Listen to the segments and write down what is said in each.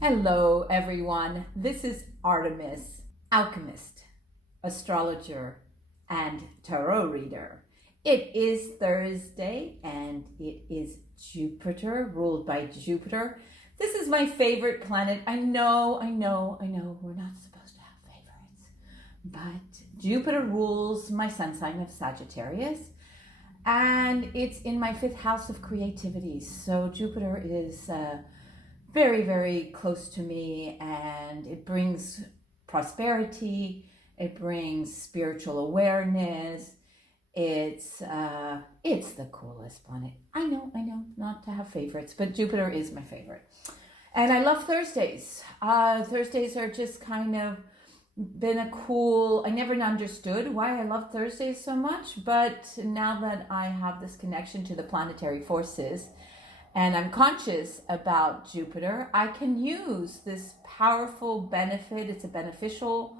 Hello, everyone. This is Artemis, Alchemist, Astrologer, and Tarot Reader. It is Thursday, and it is Jupiter, ruled by Jupiter. This is my favorite planet. I know, we're not supposed to have favorites. But Jupiter rules my sun sign of Sagittarius, and it's in my 5th house of creativity. So Jupiter is very, very close to me, and it brings prosperity, it brings spiritual awareness. It's the coolest planet. I know, not to have favorites, but Jupiter is my favorite. And I love Thursdays. Thursdays are just kind of been a cool, I never understood why I love Thursdays so much, but now that I have this connection to the planetary forces, and I'm conscious about Jupiter, I can use this powerful benefit. It's a beneficial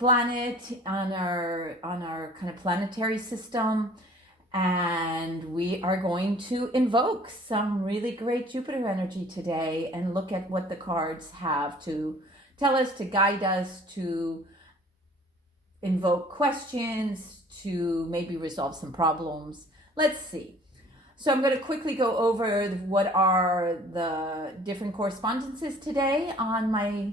planet on our kind of planetary system. And we are going to invoke some really great Jupiter energy today and look at what the cards have to tell us, to guide us, to invoke questions, to maybe resolve some problems. Let's see. So I'm going to quickly go over what are the different correspondences today on my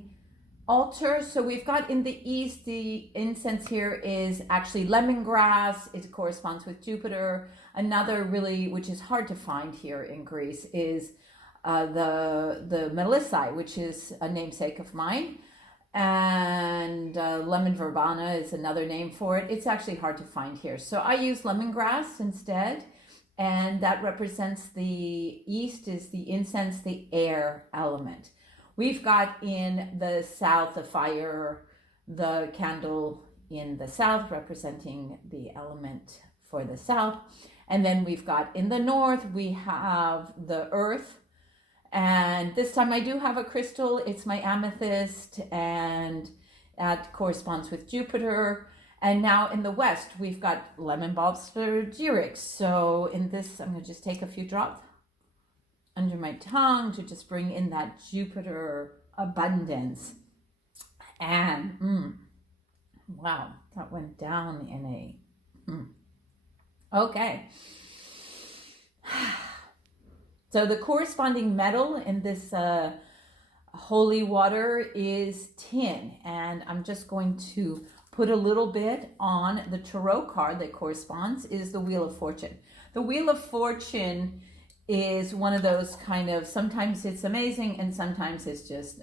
altar. So we've got in the east, the incense here is actually lemongrass. It corresponds with Jupiter. Another really, which is hard to find here in Greece, is the melissae, which is a namesake of mine. And lemon verbena is another name for it. It's actually hard to find here. So I use lemongrass instead. And that represents the east is the incense, the air element. We've got in the south, the fire, the candle in the south representing the element for the south. And then we've got in the north, we have the earth. And this time I do have a crystal. It's my amethyst, and that corresponds with Jupiter. And now in the west, we've got lemon balms for Jurix. So in this, I'm going to just take a few drops under my tongue to just bring in that Jupiter abundance. And, wow, that went down in a, okay. So the corresponding metal in this holy water is tin. And I'm just going to put a little bit on the tarot card that corresponds is the Wheel of Fortune. The Wheel of Fortune is one of those kind of, sometimes it's amazing and sometimes it's just,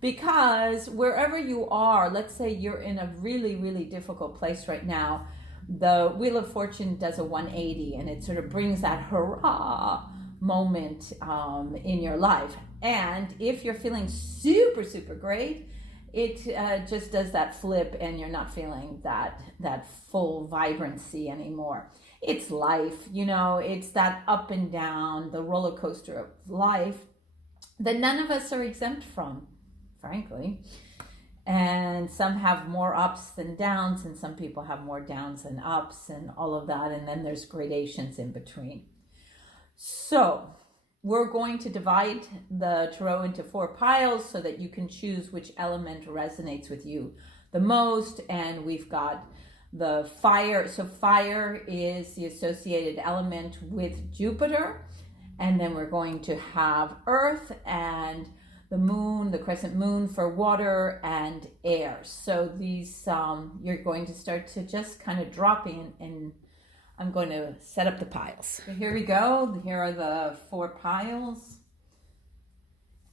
because wherever you are, let's say you're in a really, really difficult place right now, the Wheel of Fortune does a 180 and it sort of brings that hurrah moment in your life. And if you're feeling super, super great, it just does that flip and you're not feeling that full vibrancy anymore. It's life, it's that up and down, the roller coaster of life that none of us are exempt from, frankly. And some have more ups than downs, and some people have more downs than ups and all of that. And then there's gradations in between. So we're going to divide the tarot into 4 piles so that you can choose which element resonates with you the most. And we've got the fire. So fire is the associated element with Jupiter. And then we're going to have earth and the moon, the crescent moon for water and air. So these, you're going to start to just kind of drop in, and I'm going to set up the piles. So here we go. Here are the 4 piles.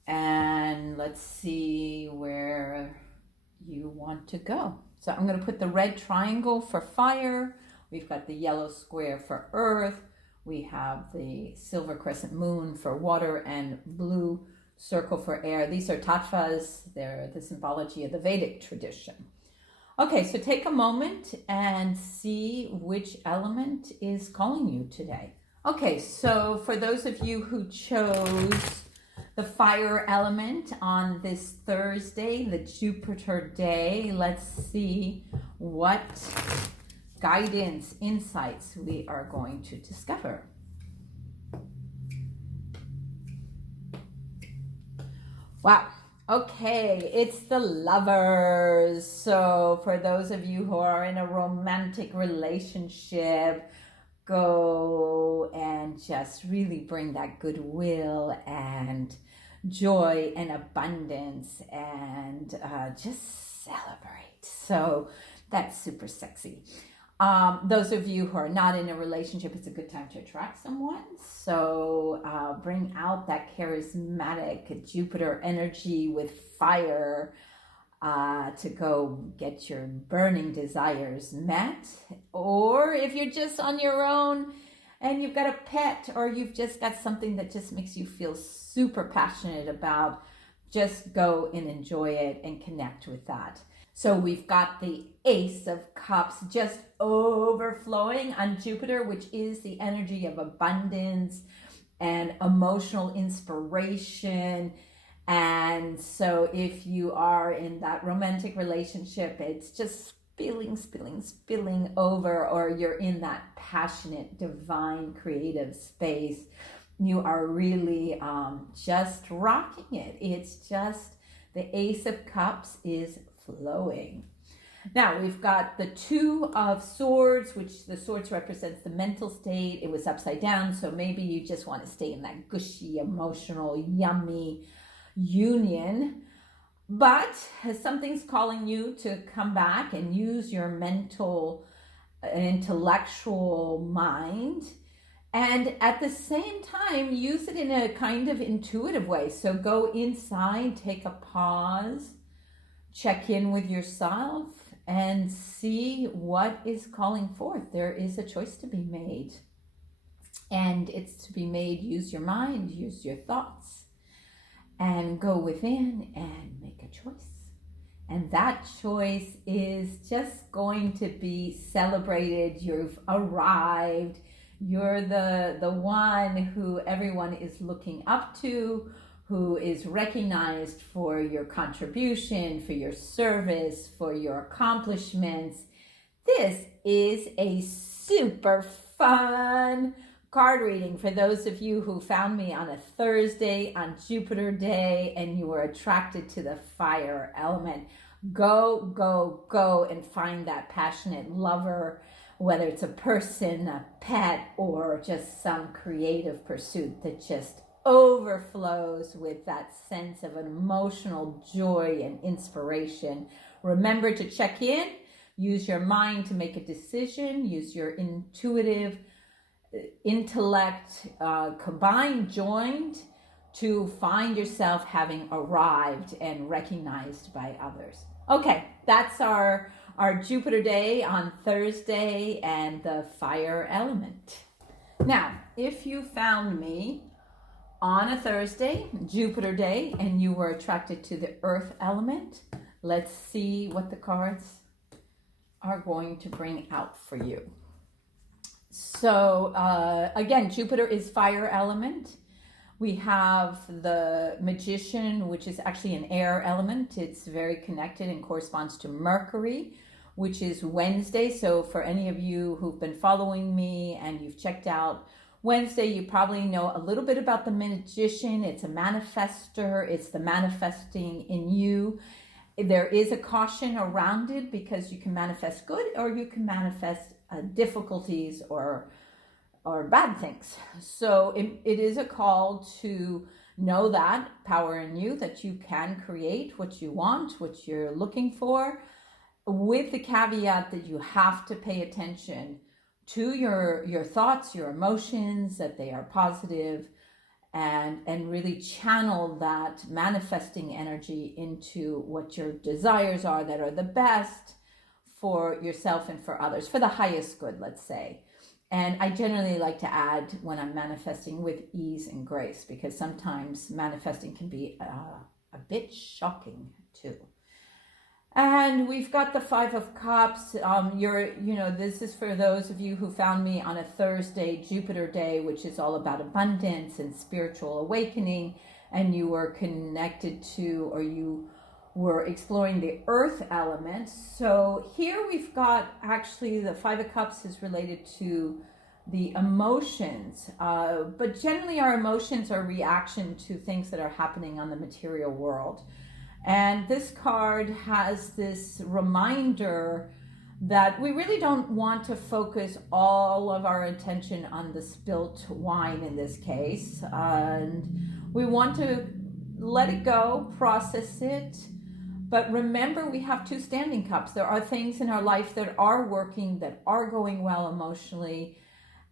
And let's see where you want to go. So I'm going to put the red triangle for fire. We've got the yellow square for earth. We have the silver crescent moon for water and blue circle for air. These are tattvas. They're the symbology of the Vedic tradition. Okay, so take a moment and see which element is calling you today. Okay, so for those of you who chose the fire element on this Thursday, the Jupiter day, let's see what guidance, insights we are going to discover. Wow. Okay, it's the lovers. So for those of you who are in a romantic relationship, go and just really bring that goodwill and joy and abundance and just celebrate. So that's super sexy. Those of you who are not in a relationship, it's a good time to attract someone. So bring out that charismatic Jupiter energy with fire to go get your burning desires met. Or if you're just on your own and you've got a pet, or you've just got something that just makes you feel super passionate about, just go and enjoy it and connect with that. So we've got the Ace of Cups just overflowing on Jupiter, which is the energy of abundance and emotional inspiration. And so if you are in that romantic relationship, it's just spilling over, or you're in that passionate, divine, creative space, you are really just rocking it. It's just the Ace of Cups is flowing. Now we've got the Two of Swords, which the swords represents the mental state. It was upside down, so maybe you just want to stay in that gushy, emotional, yummy union. But something's calling you to come back and use your mental, intellectual mind, and at the same time use it in a kind of intuitive way. So go inside, take a pause, check in with yourself and see what is calling forth. There is a choice to be made, and it's to be made. Use your mind, use your thoughts, and go within and make a choice. And that choice is just going to be celebrated. You've arrived. You're the one who everyone is looking up to, who is recognized for your contribution, for your service, for your accomplishments. This is a super fun card reading for those of you who found me on a Thursday on Jupiter Day and you were attracted to the fire element. Go and find that passionate lover, whether it's a person, a pet, or just some creative pursuit that just overflows with that sense of an emotional joy and inspiration. Remember to check in, use your mind to make a decision, use your intuitive intellect, combined, joined, to find yourself having arrived and recognized by others. Okay, that's our Jupiter Day on Thursday and the fire element. Now, if you found me on a Thursday, Jupiter Day, and you were attracted to the earth element, let's see what the cards are going to bring out for you. So again, Jupiter is fire element. We have the Magician, which is actually an air element. It's very connected and corresponds to Mercury, which is Wednesday. So for any of you who've been following me and you've checked out Wednesday, you probably know a little bit about the Magician. It's a manifester. It's the manifesting in you. There is a caution around it because you can manifest good or you can manifest difficulties or bad things. So it is a call to know that power in you, that you can create what you want, what you're looking for, with the caveat that you have to pay attention to your thoughts, your emotions, that they are positive, and really channel that manifesting energy into what your desires are that are the best for yourself and for others, for the highest good, let's say. And I generally like to add, when I'm manifesting, with ease and grace, because sometimes manifesting can be a bit shocking too. And we've got the Five of Cups. This is for those of you who found me on a Thursday, Jupiter Day, which is all about abundance and spiritual awakening, and you were connected to, or you were exploring the earth element. So here we've got, actually, the Five of Cups is related to the emotions. But generally our emotions are reaction to things that are happening on the material world. And this card has this reminder that we really don't want to focus all of our attention on the spilt wine in this case. And we want to let it go, process it. But remember, we have two standing cups. There are things in our life that are working, that are going well emotionally,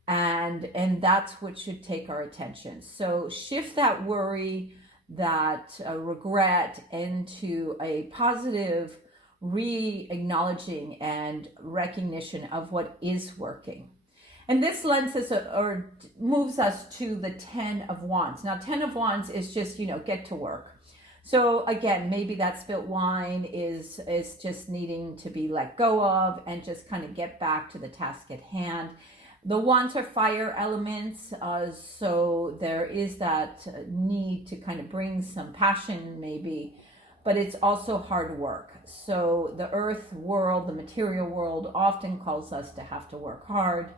and that's what should take our attention. So shift that worry, that regret into a positive re-acknowledging and recognition of what is working. And this lends us or moves us to the 10 of Wands. Now, 10 of Wands is just, get to work. So again, maybe that spilt wine is just needing to be let go of and just kind of get back to the task at hand. The wands are fire elements, so there is that need to kind of bring some passion maybe, but it's also hard work. So the earth world, the material world often calls us to have to work hard.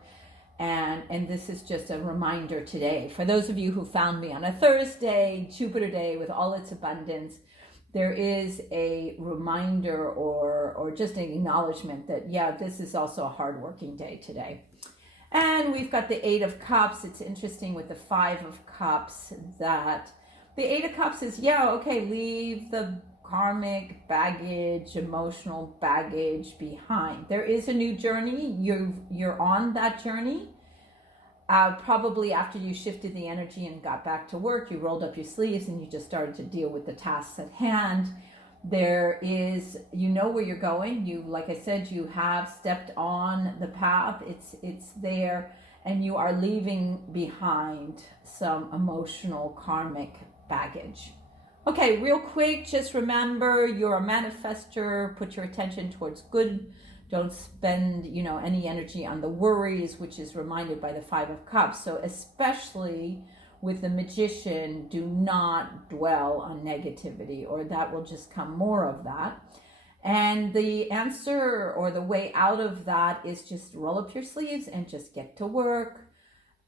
And this is just a reminder today. For those of you who found me on a Thursday, Jupiter day with all its abundance, there is a reminder or just an acknowledgement that, this is also a hard-working day today. And we've got the 8 of Cups. It's interesting with the 5 of Cups that the 8 of Cups is, leave the karmic baggage, emotional baggage behind. There is a new journey. You're on that journey. Probably after you shifted the energy and got back to work, you rolled up your sleeves and you just started to deal with the tasks at hand. There is, where you're going. You, like I said, you have stepped on the path. It's there, and you are leaving behind some emotional karmic baggage. Okay, real quick, just remember you're a manifester. Put your attention towards good. Don't spend, any energy on the worries, which is reminded by the 5 of Cups. So especially with the Magician, do not dwell on negativity, or that will just come more of that. And the answer or the way out of that is just roll up your sleeves and just get to work.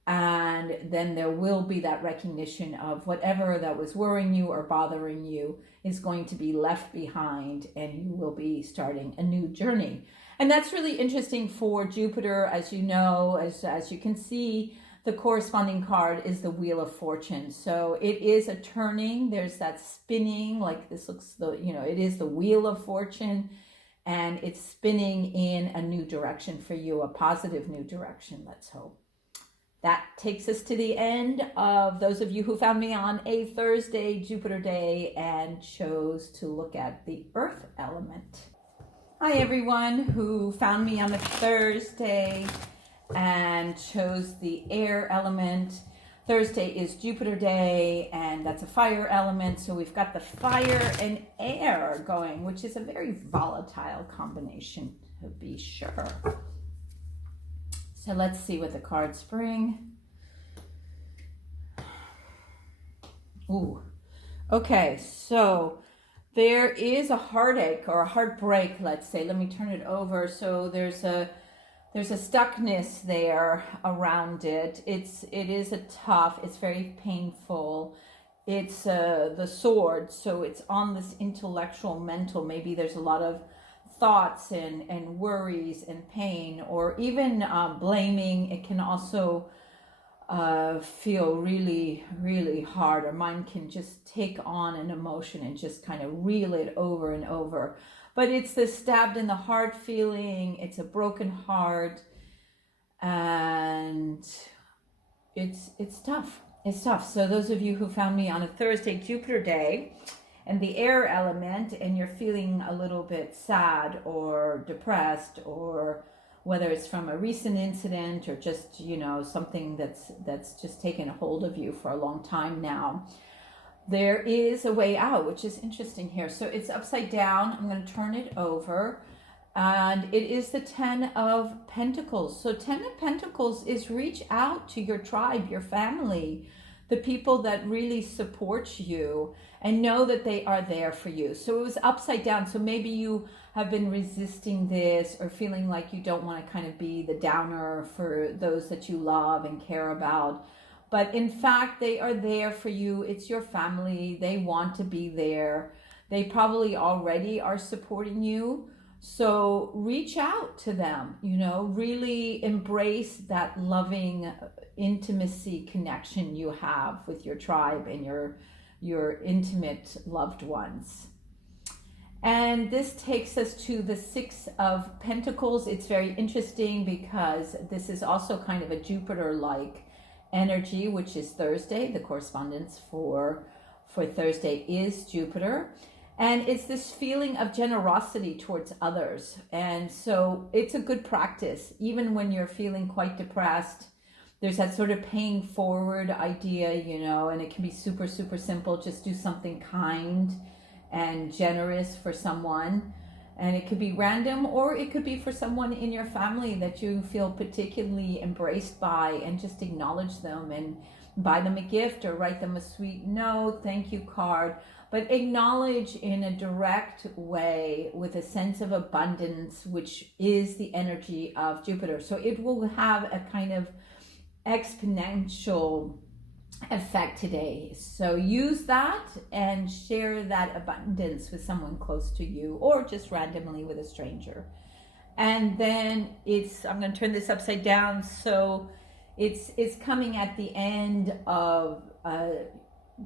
And then there will be that recognition of whatever that was worrying you or bothering you is going to be left behind, and you will be starting a new journey. And that's really interesting for Jupiter. As you know, as you can see, the corresponding card is the Wheel of Fortune. So it is a turning. There's that spinning, like this looks, it is the Wheel of Fortune, and it's spinning in a new direction for you, a positive new direction, let's hope. That takes us to the end of those of you who found me on a Thursday, Jupiter day, and chose to look at the earth element. Hi, everyone who found me on a Thursday and chose the air element. Thursday is Jupiter day, and that's a fire element. So we've got the fire and air going, which is a very volatile combination, to be sure. So let's see what the cards bring. Ooh, okay, so there is a heartache or a heartbreak, let's say. Let me turn it over. So there's a stuckness there around it. It is a tough, it's very painful. It's the sword, so it's on this intellectual, mental. Maybe there's a lot of thoughts and worries and pain, or even blaming. It can also feel really, really hard. Our mind can just take on an emotion and just kind of reel it over and over. But it's the stabbed in the heart feeling. It's a broken heart, and it's tough. It's tough. So those of you who found me on a Thursday, Jupiter day, and the air element, and you're feeling a little bit sad or depressed, or whether it's from a recent incident or just, something that's just taken a hold of you for a long time now, there is a way out, which is interesting here. So it's upside down. I'm going to turn it over, and it is the 10 of Pentacles. So 10 of Pentacles is reach out to your tribe, your family, the people that really support you and know that they are there for you. So it was upside down. So maybe you have been resisting this or feeling like you don't want to kind of be the downer for those that you love and care about. But in fact, they are there for you. It's your family. They want to be there. They probably already are supporting you. So reach out to them, really embrace that loving intimacy connection you have with your tribe and your intimate loved ones. And this takes us to the Six of Pentacles. It's very interesting because this is also kind of a Jupiter-like energy, which is Thursday. The correspondence for Thursday is Jupiter. And it's this feeling of generosity towards others. And so it's a good practice. Even when you're feeling quite depressed, there's that sort of paying forward idea, and it can be super, super simple. Just do something kind and generous for someone. And it could be random, or it could be for someone in your family that you feel particularly embraced by, and just acknowledge them and buy them a gift or write them a sweet note, thank you card. But acknowledge in a direct way with a sense of abundance, which is the energy of Jupiter. So it will have a kind of exponential effect today. So use that and share that abundance with someone close to you, or just randomly with a stranger. And then I'm going to turn this upside down. So it's coming at the end of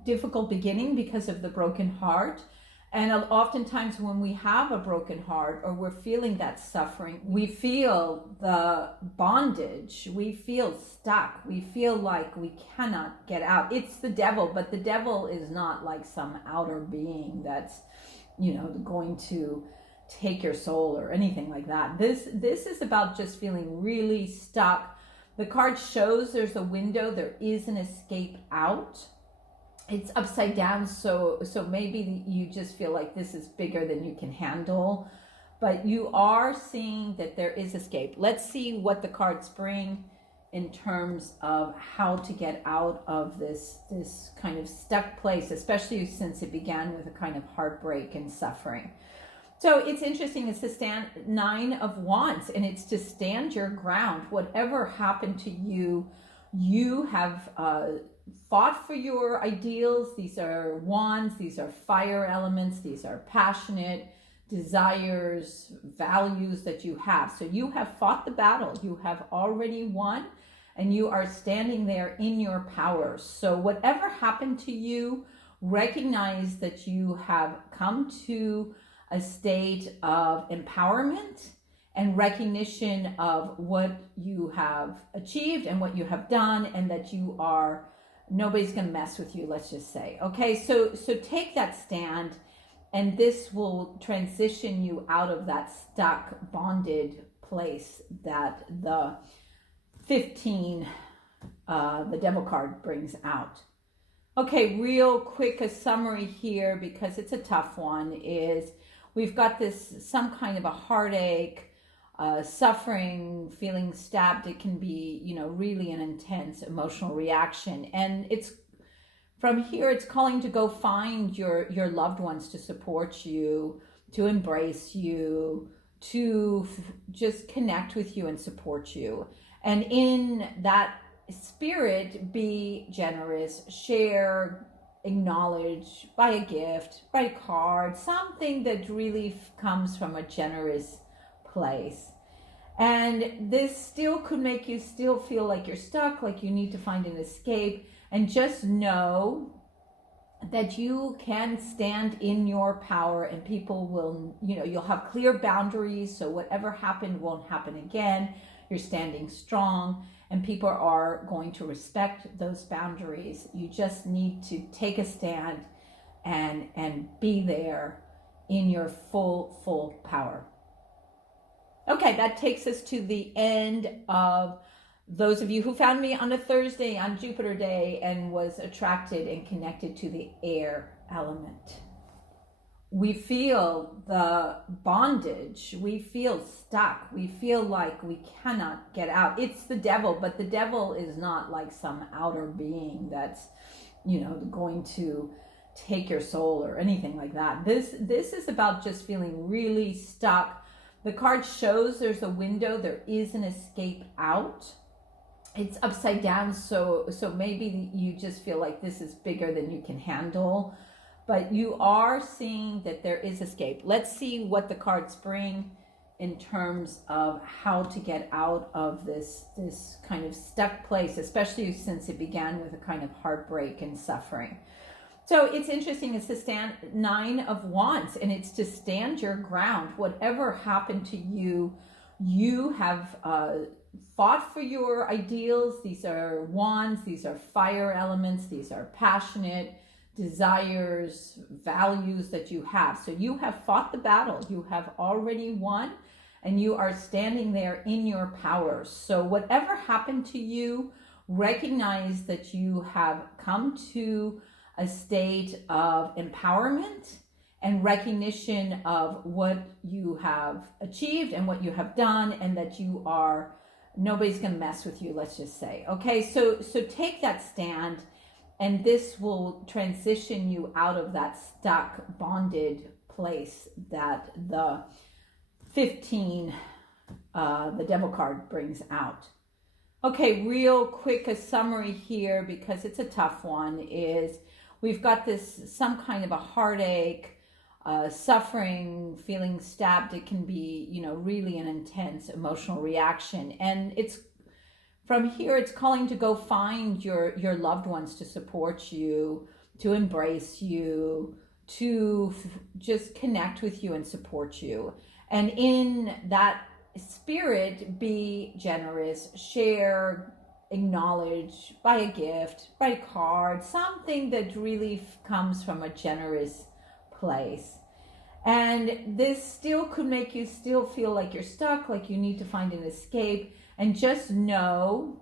difficult beginning because of the broken heart. And oftentimes when we have a broken heart, or we're feeling that suffering, we feel the bondage, we feel stuck, we feel like we cannot get out. It's the devil, but the devil is not like some outer being that's, going to take your soul or anything like that. This is about just feeling really stuck. The card shows there's a window, there is an escape out. It's upside down, so maybe you just feel like this is bigger than you can handle, but you are seeing that there is escape. Let's see what the cards bring in terms of how to get out of this kind of stuck place, especially since it began with a kind of heartbreak and suffering. So it's interesting. It's the Nine of Wands, and it's to stand your ground. Whatever happened to you, you have fought for your ideals. These are wands, these are fire elements, these are passionate desires, values that you have. So you have fought the battle, you have already won, and you are standing there in your power. So whatever happened to you, recognize that you have come to a state of empowerment and recognition of what you have achieved and what you have done, and that nobody's going to mess with you, let's just say. Okay, so take that stand, and this will transition you out of that stuck, bonded place that the 15, the devil card, brings out. Okay, real quick, a summary here, because it's a tough one, is we've got some kind of a heartache, suffering, feeling stabbed. It can be, really an intense emotional reaction. And it's from here, it's calling to go find your loved ones to support you, to embrace you, to just connect with you and support you. And in that spirit, be generous, share, acknowledge, buy a gift, write a card, something that really comes from a generous place. And this still could make you still feel like you're stuck, like you need to find an escape. And just know that you can stand in your power, and people will, you'll have clear boundaries. So whatever happened won't happen again. You're standing strong, and people are going to respect those boundaries. You just need to take a stand and be there in your full power. Okay, that takes us to the end of those of you who found me on a Thursday on Jupiter Day and was attracted and connected to the air element. we feel the bondage, we feel stuck, we feel like we cannot get out. It's the devil, but the devil is not like some outer being that's, going to take your soul or anything like that. This is about just feeling really stuck. The card shows there's a window, there is an escape out. It's upside down, so maybe you just feel like this is bigger than you can handle. But you are seeing that there is escape. Let's see what the cards bring in terms of how to get out of this kind of stuck place, especially since it began with a kind of heartbreak and suffering. So it's interesting. It's the 9 of Wands, and it's to stand your ground. Whatever happened to you, you have fought for your ideals. These are wands. These are fire elements. These are passionate desires, values that you have. So you have fought the battle. You have already won, and you are standing there in your power. So whatever happened to you, recognize that you have come to a state of empowerment and recognition of what you have achieved and what you have done, and that nobody's going to mess with you, let's just say. Okay, so take that stand. And this will transition you out of that stuck, bonded place that the 15, the devil card, brings out. Okay, real quick, a summary here, because it's a tough one, is we've got some kind of a heartache, suffering, feeling stabbed. It can be, really an intense emotional reaction. And from here, it's calling to go find your loved ones to support you, to embrace you, to just connect with you and support you. And in that spirit, be generous, share, acknowledge, buy a gift, write a card, something that really comes from a generous place. And this still could make you still feel like you're stuck, like you need to find an escape. And just know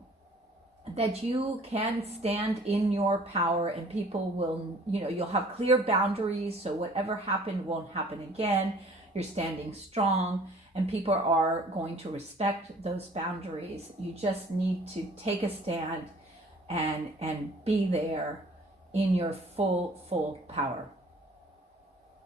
that you can stand in your power, and people will, you'll have clear boundaries. So whatever happened won't happen again. You're standing strong, and people are going to respect those boundaries. You just need to take a stand and be there in your full power.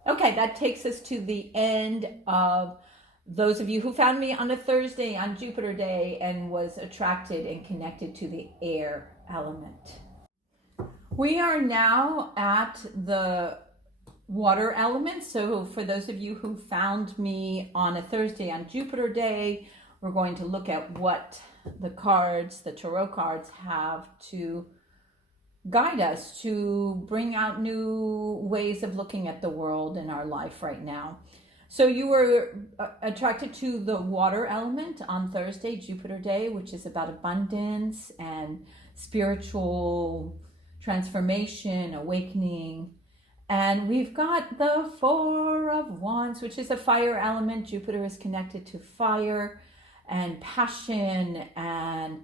Okay, that takes us to the end of those of you who found me on a Thursday on Jupiter Day and was attracted and connected to the air element. We are now at the water element. So for those of you who found me on a Thursday on Jupiter Day, we're going to look at what the tarot cards have to guide us, to bring out new ways of looking at the world and our life right now. So you were attracted to the water element on Thursday, Jupiter Day, which is about abundance and spiritual transformation, awakening. And we've got the 4 of Wands, which is a fire element. Jupiter is connected to fire and passion and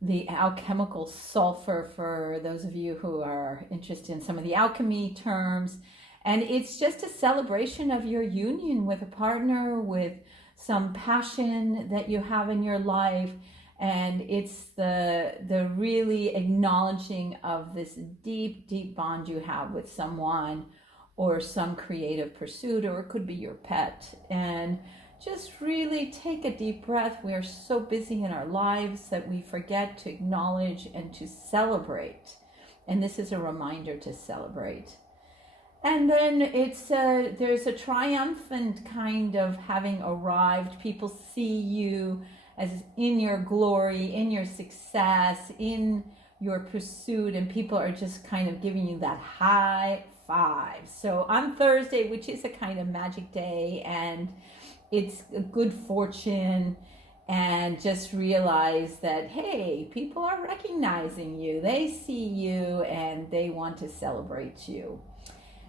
the alchemical sulfur, for those of you who are interested in some of the alchemy terms. And it's just a celebration of your union with a partner, with some passion that you have in your life. And it's the really acknowledging of this deep bond you have with someone, or some creative pursuit, or it could be your pet. And just really take a deep breath. We are so busy in our lives that we forget to acknowledge and to celebrate. And this is a reminder to celebrate. And then there's a triumphant kind of having arrived. People see you as in your glory, in your success, in your pursuit, and people are just kind of giving you that high five. So on Thursday, which is a kind of magic day, and it's a good fortune, and just realize that, hey, people are recognizing you, they see you, and they want to celebrate you.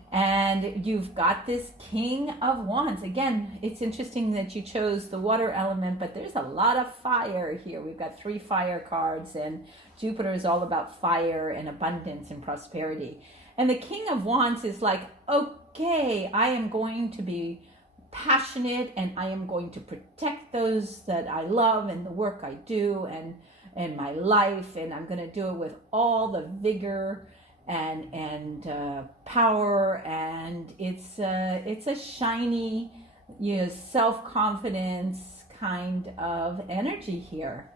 And you've got this King of Wands. Again, it's interesting that you chose the water element, but there's a lot of fire here. We've got 3 fire cards, and Jupiter is all about fire and abundance and prosperity. And the King of Wands is like, okay, okay, I am going to be passionate and I am going to protect those that I love and the work I do and my life, and I'm going to do it with all the vigor and power, and it's a shiny, self-confidence kind of energy here.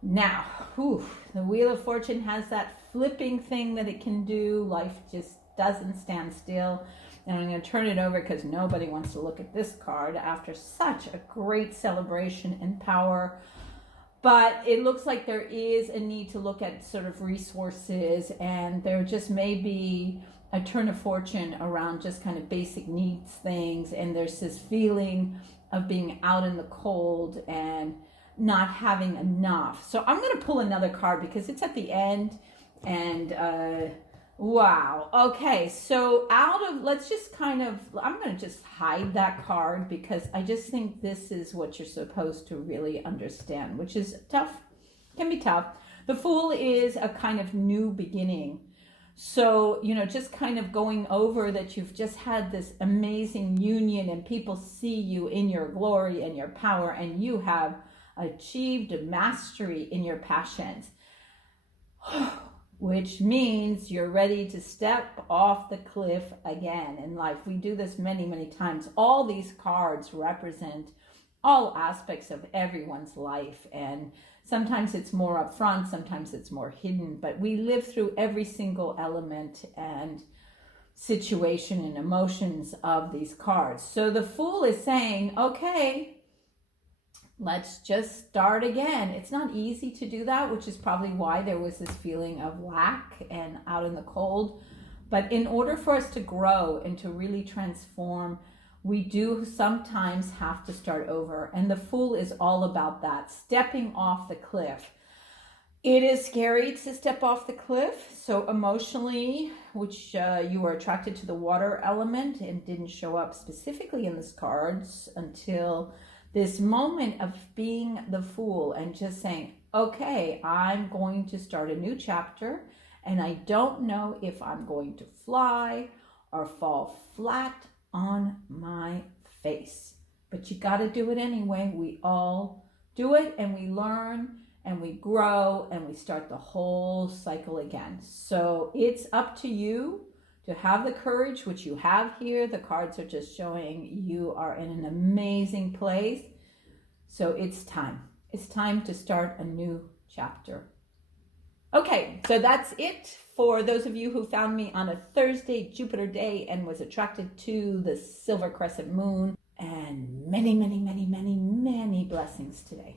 Now, the Wheel of Fortune has that flipping thing that it can do. Life just doesn't stand still. And I'm going to turn it over because nobody wants to look at this card after such a great celebration and power. But it looks like there is a need to look at sort of resources, and there just may be a turn of fortune around just kind of basic needs things. And there's this feeling of being out in the cold and not having enough. So I'm going to pull another card because it's at the end, and wow. Okay, so let's just I'm going to just hide that card because I just think this is what you're supposed to really understand, which is tough, can be tough. The Fool is a kind of new beginning. So, just kind of going over that you've just had this amazing union and people see you in your glory and your power, and you have achieved mastery in your passions. Which means you're ready to step off the cliff again in life. We do this many, many times. All these cards represent all aspects of everyone's life, and sometimes it's more upfront, sometimes it's more hidden, but we live through every single element and situation and emotions of these cards. So the Fool is saying, okay, let's just start again. It's not easy to do that, which is probably why there was this feeling of lack and out in the cold. But in order for us to grow and to really transform, we do sometimes have to start over. And the Fool is all about that, stepping off the cliff. It is scary to step off the cliff. So emotionally, which you were attracted to the water element and didn't show up specifically in this cards until this moment of being the Fool and just saying, okay, I'm going to start a new chapter, and I don't know if I'm going to fly or fall flat on my face. But you got to do it anyway. We all do it, and we learn, and we grow, and we start the whole cycle again. So it's up to you to have the courage, which you have here. The cards are just showing you are in an amazing place. So it's time. It's time to start a new chapter. Okay, so that's it for those of you who found me on a Thursday, Jupiter day, and was attracted to the silver crescent moon. And many, many, many, many, many blessings today.